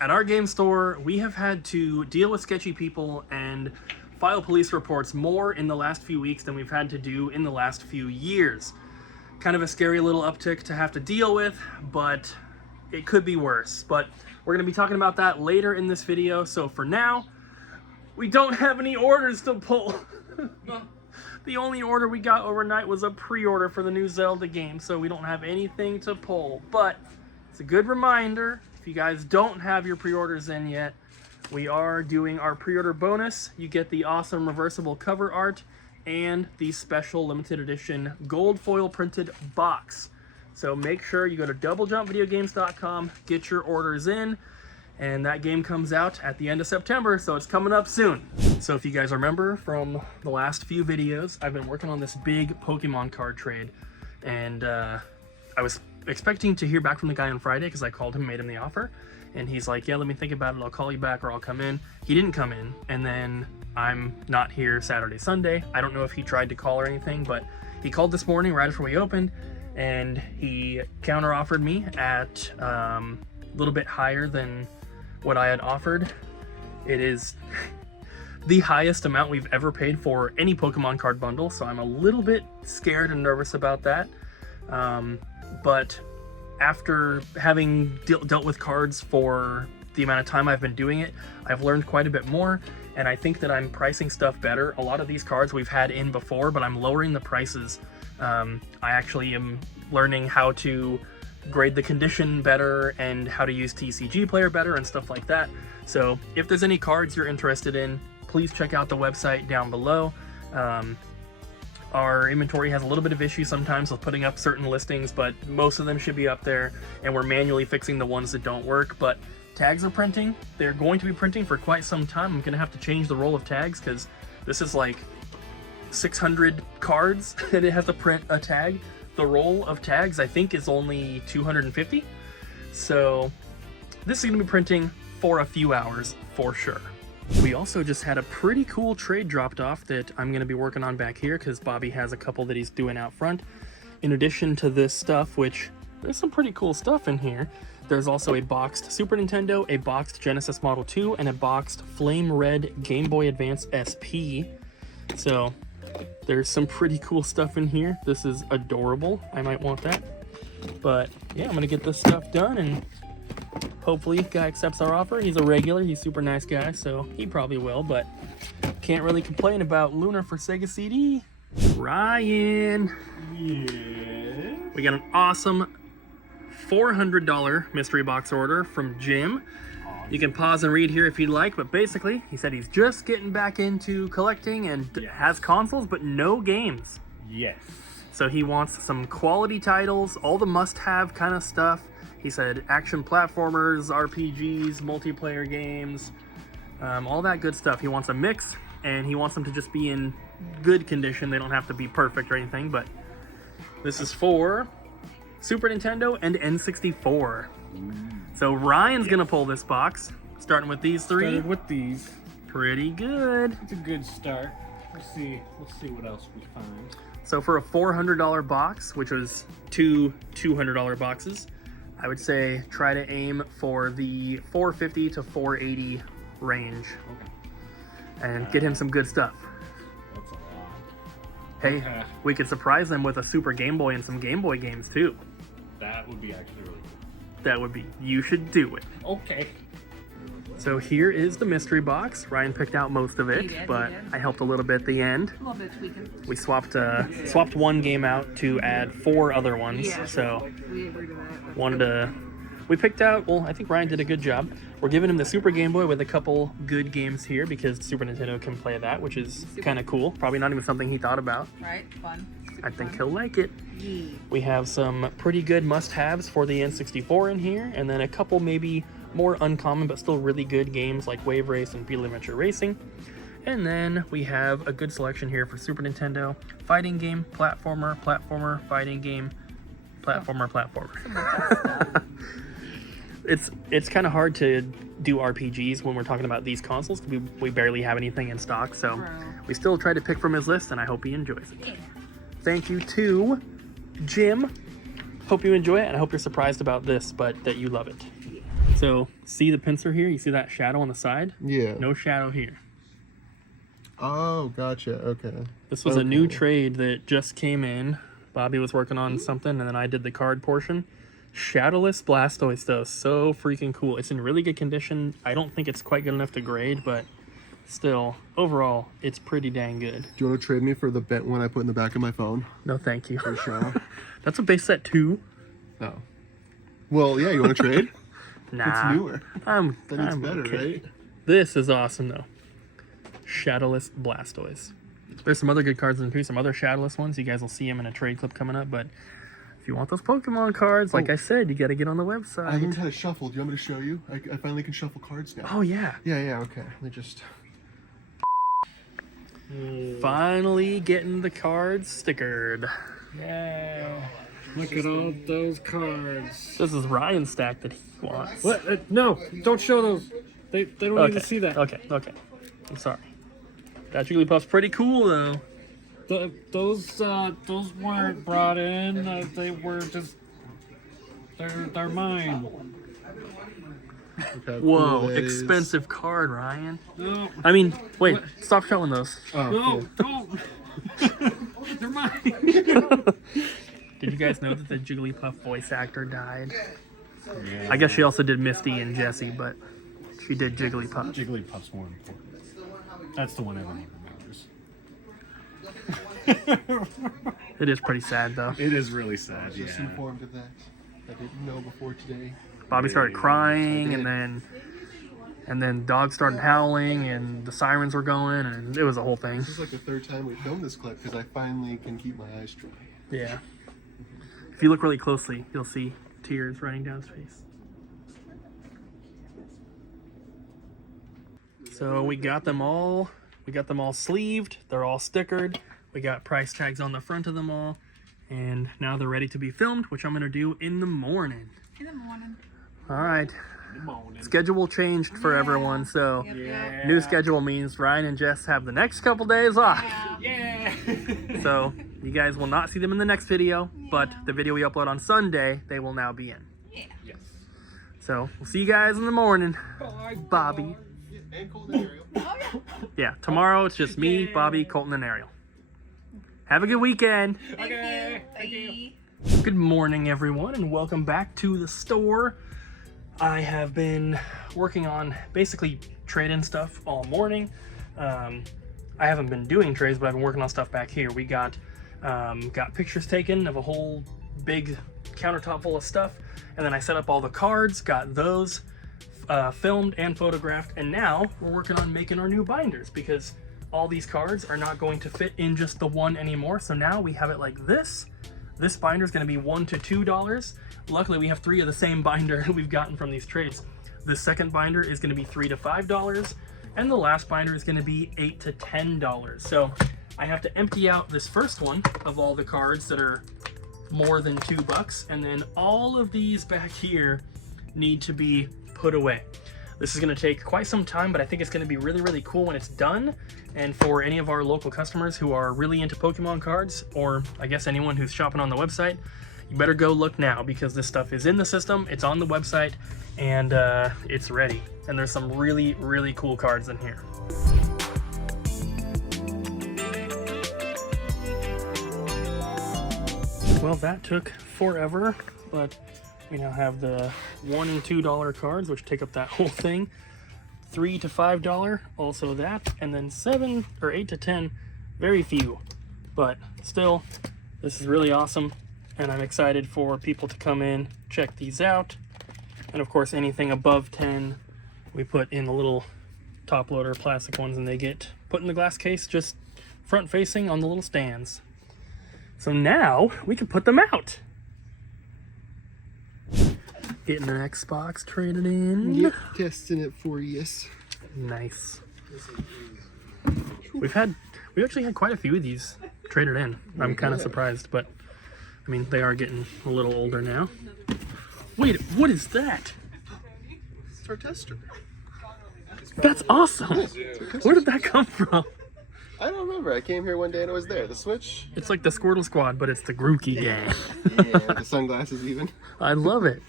at our game store, we have had to deal with sketchy people and file police reports more in the last few weeks than we've had to do in the last few years. Kind of a scary little uptick to have to deal with, but it could be worse. But we're going to be talking about that later in this video. So for now, we don't have any orders to pull. The only order we got overnight was a pre-order for the new Zelda game, so we don't have anything to pull. But it's a good reminder, if you guys don't have your pre-orders in yet, we are doing our pre-order bonus. You get the awesome reversible cover art and the special limited edition gold foil printed box. So make sure you go to doublejumpvideogames.com, get your orders in, and that game comes out at the end of September, so it's coming up soon. So if you guys remember from the last few videos, I've been working on this big Pokemon card trade, and I was expecting to hear back from the guy on Friday because I called him, made him the offer, and he's like, yeah, let me think about it, I'll call you back or I'll come in. He didn't come in, and then I'm not here Saturday, Sunday. I don't know if he tried to call or anything, but he called this morning right after we opened, and he counter offered me at a little bit higher than what I had offered. It is the highest amount we've ever paid for any Pokemon card bundle, so I'm a little bit scared and nervous about that. But after having dealt with cards for the amount of time I've been doing it, I've learned quite a bit more, and I think that I'm pricing stuff better. A lot of these cards we've had in before, but I'm lowering the prices. I actually am learning how to grade the condition better and how to use TCG Player better and stuff like that. So if there's any cards you're interested in, please check out the website down below. Our inventory has a little bit of issues sometimes with putting up certain listings, but most of them should be up there, and we're manually fixing the ones that don't work. But tags are printing. They're going to be printing for quite some time. I'm going to have to change the roll of tags because this is like 600 cards and it has to print a tag. The roll of tags, I think, is only 250. So this is going to be printing for a few hours for sure. We also just had a pretty cool trade dropped off that I'm going to be working on back here because Bobby has a couple that he's doing out front. In addition to this stuff, which there's some pretty cool stuff in here, there's also a boxed Super Nintendo, a boxed Genesis Model 2, and a boxed Flame Red Game Boy Advance SP. So there's some pretty cool stuff in here. This is adorable. I might want that. But yeah, I'm gonna get this stuff done, and hopefully guy accepts our offer. He's a regular, he's a super nice guy, so he probably will, but can't really complain about Lunar for Sega CD. Ryan! Yeah? We got an awesome $400 mystery box order from Jim. You can pause and read here if you'd like, but basically, he said he's just getting back into collecting and has consoles, but no games. Yes. So he wants some quality titles, all the must-have kind of stuff. He said action platformers, RPGs, multiplayer games, all that good stuff. He wants a mix, and he wants them to just be in good condition. They don't have to be perfect or anything, but this is for Super Nintendo and N64. So Ryan's gonna pull this box, starting with these three. Started with these. Pretty good. It's a good start. Let's see what else we find. So for a $400 box, which was two $200 boxes, I would say try to aim for the $450 to $480 range. Okay. And get him some good stuff. That's a lot. Hey, we could surprise them with a Super Game Boy and some Game Boy games too. That would be actually really cool. That would be, you should do it. Okay. So here is the mystery box. Ryan picked out most of it, but I helped a little bit at the end. A little bit tweaking. We swapped one game out to add 4 other ones. Yeah. So We agreed to that. wanted to, we picked out, well, I think Ryan did a good job. We're giving him the Super Game Boy with a couple good games here because Super Nintendo can play that, which is kind of cool. Probably not even something he thought about. Right? Fun. Super I think fun. he'll like it. Yeah. We have some pretty good must-haves for the N64 in here, and then a couple maybe more uncommon but still really good games like Wave Race and Beetle Adventure Racing. And then we have a good selection here for Super Nintendo. Fighting game, platformer, fighting game, platformer. It's kind of hard to do RPGs when we're talking about these consoles. We barely have anything in stock, so Bro. we still try to pick from his list, and I hope he enjoys it. Yeah. Thank you to Jim. Hope you enjoy it, and I hope you're surprised about this, but that you love it. So see the pincer here? You see that shadow on the side? Yeah. No shadow here. Oh, gotcha. Okay. This was a new trade that just came in. Bobby was working on something, and then I did the card portion. Shadowless Blastoise, though. So freaking cool. It's in really good condition. I don't think it's quite good enough to grade, but still, overall, it's pretty dang good. Do you want to trade me for the bent one I put in the back of my phone? No, thank you. For sure. That's a base set 2. Oh. Well, yeah, you want to trade? Nah. It's newer. I'm Then it's better, okay. right? This is awesome, though. Shadowless Blastoise. There's some other good cards in too, some other Shadowless ones. You guys will see them in a trade clip coming up, but if you want those Pokemon cards, like I said, you got to get on the website. I learned how to shuffle. Do you want me to show you? I finally can shuffle cards now. Oh, yeah. Yeah, okay. Let me just... Finally getting the cards stickered. Yeah. Look at all those cards. This is Ryan's stack that he wants. What? No, don't show those. They don't need to see that. Okay. I'm sorry. That Jigglypuff's pretty cool, though. Those weren't brought in. They were just. They're mine. Whoa, expensive card, Ryan. No. I mean, wait, stop showing those. Oh, No, yeah. don't. They're mine. Did you guys know that the Jigglypuff voice actor died? Yeah. I guess she also did Misty and Jessie, but she did Jigglypuff. Jigglypuff's more important. That's the one everyone remembers. It is pretty sad, though. It is really sad. Just informed of that. I didn't know before today. Bobby started crying, and then dogs started howling, and the sirens were going, and it was a whole thing. This is like the third time we filmed this clip because I finally can keep my eyes dry. Yeah. If you look really closely, you'll see tears running down his face. So we got them all. We got them all sleeved. They're all stickered. We got price tags on the front of them all. And now they're ready to be filmed, which I'm going to do in the morning. In the morning. All right. Schedule changed for everyone, so Yep. new schedule means Ryan and Jess have the next couple days off. Yeah. So you guys will not see them in the next video, but the video we upload on Sunday, they will now be in. Yeah. Yes. So we'll see you guys in the morning. Bobby. And Colton and Ariel. Oh, yeah. Yeah, tomorrow it's just me, Bobby, Colton, and Ariel. Have a good weekend. Thank you. Bye. Good morning, everyone, and welcome back to the store. I have been working on basically trade-in stuff all morning. I haven't been doing trades, but I've been working on stuff back here. We got pictures taken of a whole big countertop full of stuff, and then I set up all the cards, got those filmed and photographed, and now we're working on making our new binders because all these cards are not going to fit in just the one anymore. So now we have it like this. This binder is going to be $1 to $2. Luckily, we have 3 of the same binder we've gotten from these trades. The second binder is going to be $3 to $5, and the last binder is going to be $8 to $10. So I have to empty out this first one of all the cards that are more than $2, and then all of these back here need to be put away. This is going to take quite some time, but I think it's going to be really, really cool when it's done. And for any of our local customers who are really into Pokemon cards, or I guess anyone who's shopping on the website, you better go look now because this stuff is in the system, it's on the website, and it's ready. And there's some really, really cool cards in here. Well, that took forever, but we now have the $1 and $2 cards, which take up that whole thing. $3 to $5, also that, and then 7 or 8 to 10, very few, but still, this is really awesome, and I'm excited for people to come in, check these out, and of course anything above 10, we put in the little top loader plastic ones, and they get put in the glass case, just front facing on the little stands. So now we can put them out. Getting an Xbox traded in. Yep, testing it for yes. Nice. We actually had quite a few of these traded in. I'm kind of surprised, but I mean they are getting a little older now. Wait, what is that? It's our tester. That's awesome. Where did that come from? I don't remember. I came here one day and it was there. The Switch. It's like the Squirtle Squad, but it's the Grookey gang. Yeah, with the sunglasses even. I love it.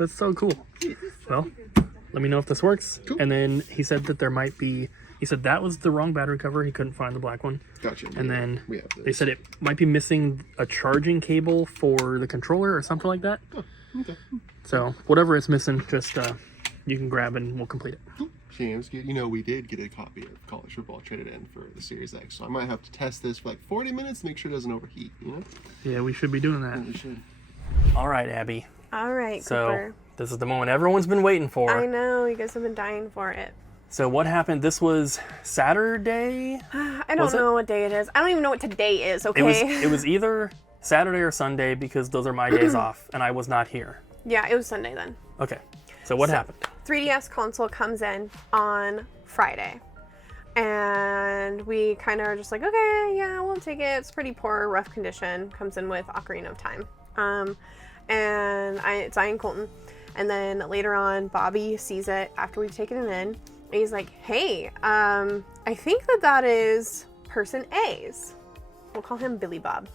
That's so cool. Well, let me know if this works. Cool. And then he said that there might be, he said that was the wrong battery cover. He couldn't find the black one. Gotcha. And then we have this. they said it might be missing a charging cable for the controller or something like that. Oh, okay. So whatever it's missing, just you can grab and we'll complete it. Cool. James, you know, we did get a copy of College Football traded in for the Series X, so I might have to test this for like 40 minutes to make sure it doesn't overheat, you know? Yeah, we should be doing that. Yeah, we should. All right, Abby. All right, So Cooper. this is the moment everyone's been waiting for. I know, you guys have been dying for it. So what happened? This was Saturday? I don't know what day it is. I don't even know what today is, It okay? was either Saturday or Sunday because those are my days off and I was not here. Yeah, it was Sunday then. Okay. So what happened? 3DS console comes in on Friday. And we kind of are just like, okay, yeah, we'll take it. It's pretty poor, rough condition. Comes in with Ocarina of Time. It's I and Colton. And then later on, Bobby sees it after we've taken it in. And he's like, hey, I think that is person A's. We'll call him Billy Bob.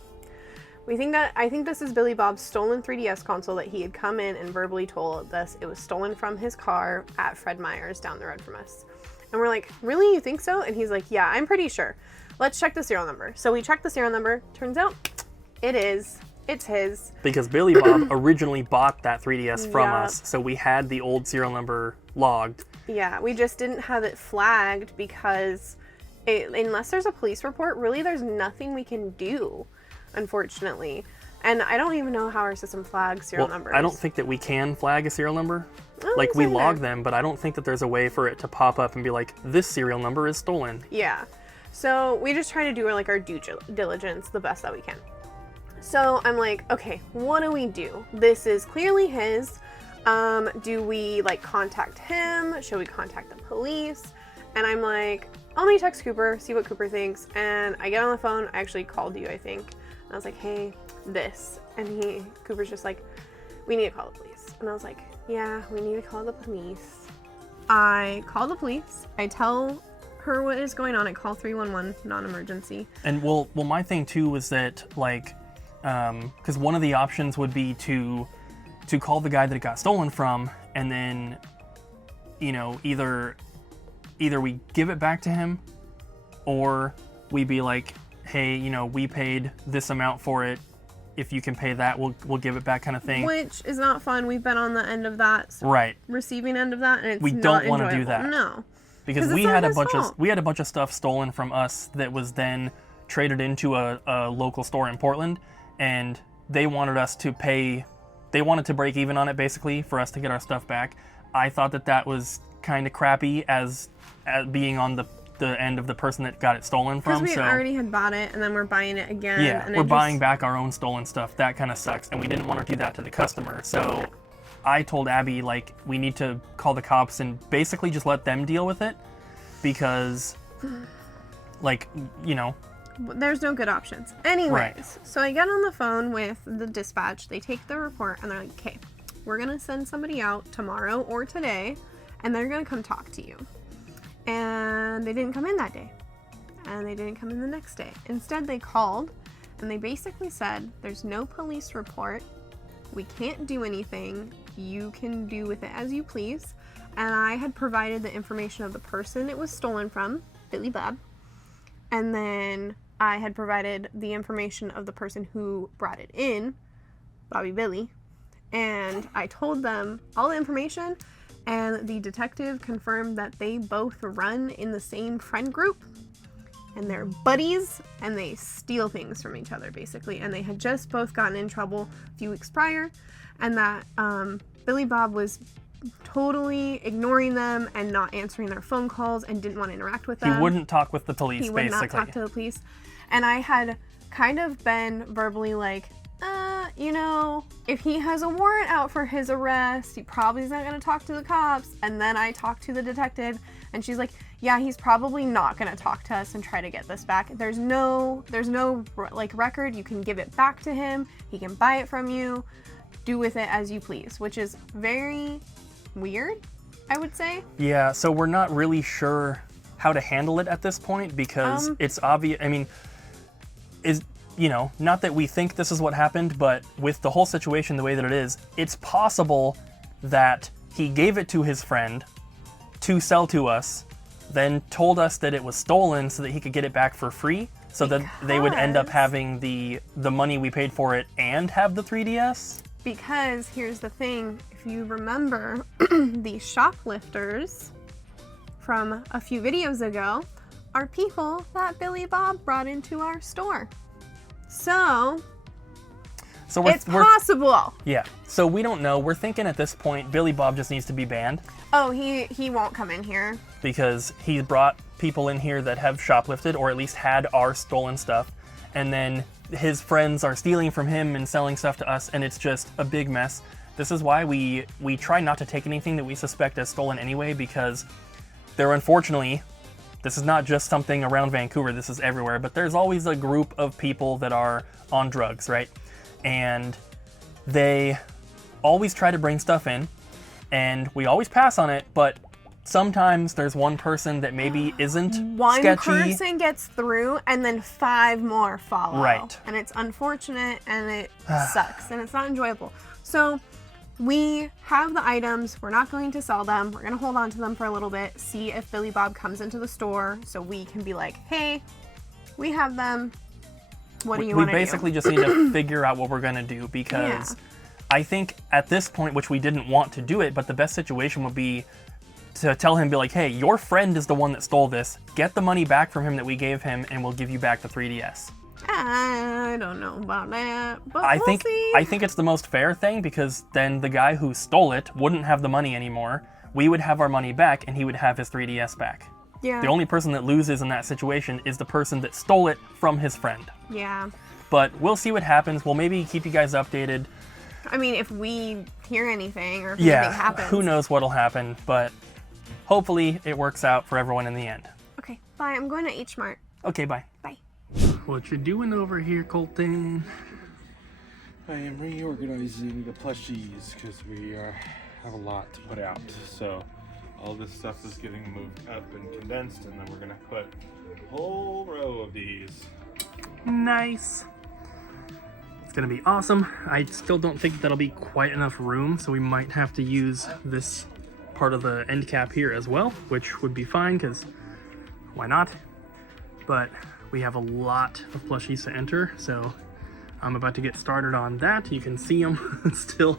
I think this is Billy Bob's stolen 3DS console that he had come in and verbally told us it was stolen from his car at Fred Meyer's down the road from us. And we're like, really? You think so? And he's like, yeah, I'm pretty sure. Let's check the serial number. So we check the serial number. Turns out it is. It's his. Because Billy Bob originally bought that 3DS from Yeah. us, so we had the old serial number logged. Yeah, we just didn't have it flagged because unless there's a police report, really there's nothing we can do, unfortunately. And I don't even know how our system flags serial numbers. I don't think that we can flag a serial number. Oh, Like, it's we in log there. them, but I don't think that there's a way for it to pop up and be like, this serial number is stolen. Yeah. So we just try to do our due diligence the best that we can. So I'm like, okay, what do we do? This is clearly his. Do we like contact him? Should we contact the police? And I'm like, let me text Cooper, see what Cooper thinks. And I get on the phone. I actually called you, I think. And I was like, hey, this. And Cooper's just like, we need to call the police. And I was like, yeah, we need to call the police. I call the police. I tell her what is going on. I call 311, non-emergency. And well, my thing too was that, like, because one of the options would be to call the guy that it got stolen from, and then, you know, either we give it back to him, or we be like, hey, you know, we paid this amount for it. If you can pay that, we'll give it back, kind of thing. Which is not fun. We've been on the end of that, Right. receiving end of that, and it's We not don't wanna do enjoyable. that. No. Because 'Cause we it's had not a his bunch of stuff stolen from us that was then traded into a local store in Portland, and they wanted us to pay. They wanted to break even on it, basically, for us to get our stuff back. I thought that was kind of crappy as being on the end of the person that got it stolen Because from. we So already had bought it, and then we're buying it again. yeah, and we're it buying just, back our own stolen stuff. That kind of sucks, and we didn't want to do that to the customer. So I told Abby, like, we need to call the cops and basically just let them deal with it, because, like, you know. There's no good options. Anyways, Right. so I get on the phone with the dispatch. They take the report, and they're like, okay, we're going to send somebody out tomorrow or today, and they're going to come talk to you. And they didn't come in that day. And they didn't come in the next day. Instead, they called, and they basically said, there's no police report. We can't do anything. You can do with it as you please. And I had provided the information of the person it was stolen from, Billy Bob. And then I had provided the information of the person who brought it in, Bobby Billy. And I told them all the information, and the detective confirmed that they both run in the same friend group. And they're buddies, and they steal things from each other, basically. And they had just both gotten in trouble a few weeks prior, and that Billy Bob was totally ignoring them and not answering their phone calls and didn't want to interact with them. He wouldn't talk with the police, He would basically. not talk to the police. And I had kind of been verbally like, you know, if he has a warrant out for his arrest, he probably is not going to talk to the cops. And then I talked to the detective, and she's like, yeah, he's probably not going to talk to us and try to get this back. There's no like record. You can give it back to him. He can buy it from you. Do with it as you please, which is very weird, I would say. Yeah, so we're not really sure how to handle it at this point, because it's obvious. I mean, you know, not that we think this is what happened, but with the whole situation the way that it is, it's possible that he gave it to his friend to sell to us, then told us that it was stolen so that he could get it back for free, so that they would end up having the money we paid for it and have the 3DS? Because here's the thing, if you remember, the shoplifters from a few videos ago are people that Billy Bob brought into our store. So it's possible. Yeah. So we don't know. We're thinking at this point, Billy Bob just needs to be banned. Oh, he won't come in here. Because he brought people in here that have shoplifted, or at least had our stolen stuff. And then his friends are stealing from him and selling stuff to us, and it's just a big mess. This is why we try not to take anything that we suspect as stolen anyway, because there, unfortunately, this is not just something around Vancouver, this is everywhere, but there's always a group of people that are on drugs, right? And they always try to bring stuff in, and we always pass on it, but sometimes there's one person that maybe isn't One sketchy. person gets through, and then 5 more follow. Right. And it's unfortunate, and it sucks, and it's not enjoyable. So we have the items. We're not going to sell them. We're going to hold on to them for a little bit, see if Billy Bob comes into the store, so we can be like, hey, we have them. What do you want to do? We basically just need to figure out what we're going to do, because I think at this point, which we didn't want to do it, but the best situation would be to tell him, be like, hey, your friend is the one that stole this. Get the money back from him that we gave him, and we'll give you back the 3DS. I don't know about that, but I we'll see. think it's the most fair thing, because then the guy who stole it wouldn't have the money anymore. We would have our money back, and he would have his 3DS back. Yeah. The only person that loses in that situation is the person that stole it from his friend. Yeah. But we'll see what happens. We'll maybe keep you guys updated. I mean, if we hear anything or if anything happens. Who knows what'll happen, but hopefully it works out for everyone in the end. Okay, bye. I'm going to H Mart. Okay, bye. Bye. What you doing over here, Colton? I am reorganizing the plushies because we have a lot to put out. So all this stuff is getting moved up and condensed, and then we're gonna put a whole row of these. Nice. It's gonna be awesome. I still don't think that'll be quite enough room, so we might have to use this part of the end cap here as well, which would be fine, because why not? But we have a lot of plushies to enter, so I'm about to get started on that. You can see them still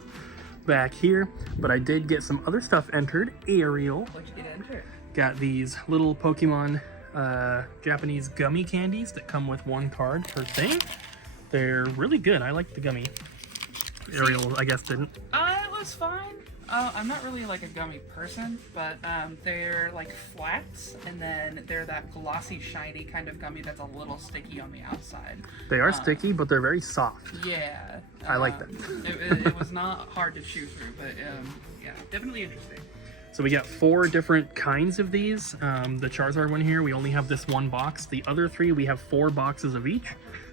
back here, but I did get some other stuff entered. Ariel. What'd you get entered? Got these little Pokemon Japanese gummy candies that come with 1 card per thing. They're really good. I like the gummy. Ariel, I guess, didn't. It was fine. I'm not really like a gummy person, but they're like flats, and then they're that glossy, shiny kind of gummy that's a little sticky on the outside. They are sticky, but they're very soft. Yeah. I like that. It was not hard to chew through, but yeah, definitely interesting. So we got 4 different kinds of these. The Charizard one here, we only have this 1 box. The other 3, we have 4 boxes of each.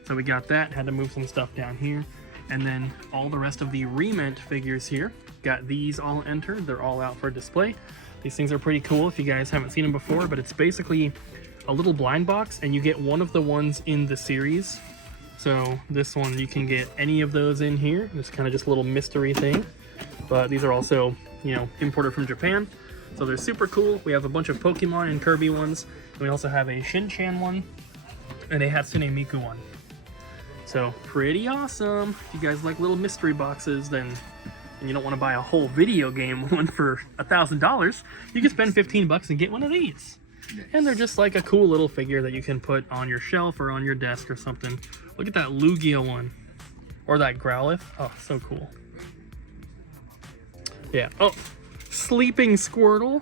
So we got that, had to move some stuff down here. And then all the rest of the Remint figures here. Got these all entered. They're all out for display. These things are pretty cool if you guys haven't seen them before, but it's basically a little blind box, and you get one of the ones in the series. So this one, you can get any of those in here. It's kind of just a little mystery thing. But these are also, you know, imported from Japan. So they're super cool. We have a bunch of Pokemon and Kirby ones. And we also have a Shin-Chan one and a Hatsune Miku one. So pretty awesome. If you guys like little mystery boxes, then and you don't want to buy a whole video game one for $1,000, you can spend 15 bucks and get one of these. Nice. And they're just like a cool little figure that you can put on your shelf or on your desk or something. Look at that Lugia one. Or that Growlithe. Oh, so cool. Yeah. Oh, Sleeping Squirtle.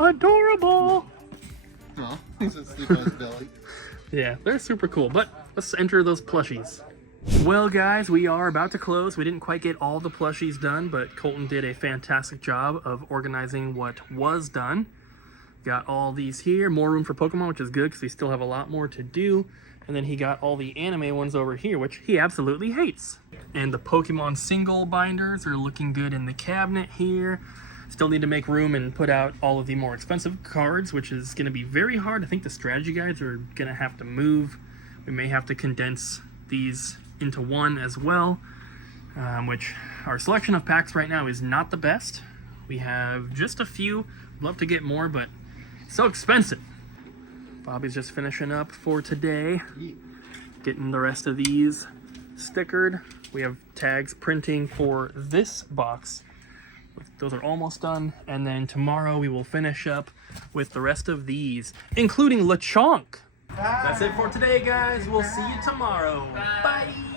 Adorable. Huh? He's asleep on his belly. Yeah, they're super cool, but let's enter those plushies. Well guys, we are about to close. We didn't quite get all the plushies done, but Colton did a fantastic job of organizing what was done. Got all these here, more room for Pokemon, which is good because we still have a lot more to do. And then he got all the anime ones over here, which he absolutely hates. And the Pokemon single binders are looking good in the cabinet here. Still need to make room and put out all of the more expensive cards, which is going to be very hard. I think the strategy guides are going to have to move. We may have to condense these into one as well. which our selection of packs right now is not the best. We have just a few. Love to get more, but it's so expensive. Bobby's just finishing up for today, getting the rest of these stickered. We have tags printing for this box. Those are almost done, and then tomorrow we will finish up with the rest of these, including LeChonk. That's it for today, guys. We'll see you tomorrow. Bye.